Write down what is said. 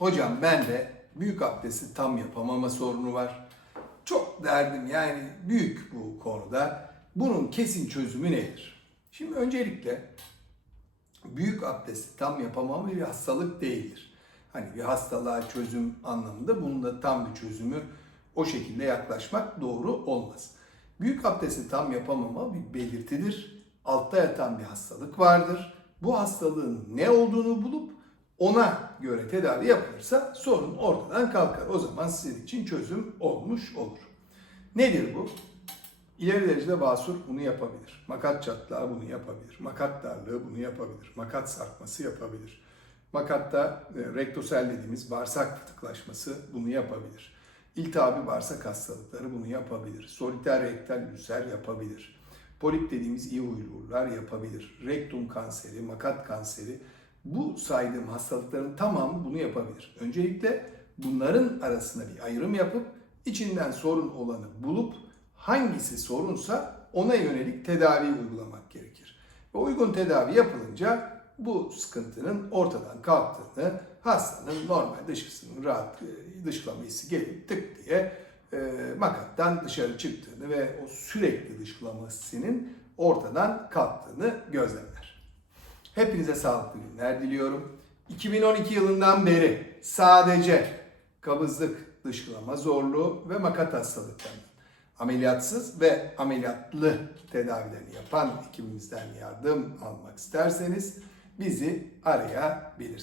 Hocam ben de büyük abdesti tam yapamama sorunu var. Çok derdim yani büyük bu konuda. Bunun kesin çözümü nedir? Şimdi öncelikle büyük abdesti tam yapamama bir hastalık değildir. Hani bir hastalığa çözüm anlamında bunun da tam bir çözümü o şekilde yaklaşmak doğru olmaz. Büyük abdesti tam yapamama bir belirtidir. Altta yatan bir hastalık vardır. Bu hastalığın ne olduğunu bulup ona göre tedavi yapılırsa sorun ortadan kalkar. O zaman sizin için çözüm olmuş olur. Nedir bu? İleri derecede basur bunu yapabilir. Makat çatlağı bunu yapabilir. Makat darlığı bunu yapabilir. Makat sarkması yapabilir. Makatta e, rektosel dediğimiz bağırsak fıtıklaşması bunu yapabilir. İltihabi bağırsak hastalıkları bunu yapabilir. Soliter rektal ülser yapabilir. Polip dediğimiz iyi huylurlar yapabilir. Rektum kanseri, makat kanseri bu saydığım hastalıkların tamamı bunu yapabilir. Öncelikle bunların arasında bir ayrım yapıp içinden sorun olanı bulup hangisi sorunsa ona yönelik tedavi uygulamak gerekir. Ve uygun tedavi yapılınca bu sıkıntının ortadan kalktığını, hastanın normal dışkısının rahat e, dışkılama hissi gelip tık diye e, makattan dışarı çıktığını ve o sürekli dışkılama hissinin ortadan kalktığını gözlemler. Hepinize sağlıklı günler diliyorum. 2012 yılından beri sadece kabızlık, dışkılama zorluğu ve makat hastalıklarının ameliyatsız ve ameliyatlı tedavilerini yapan ekibimizden yardım almak isterseniz bizi arayabilirsiniz.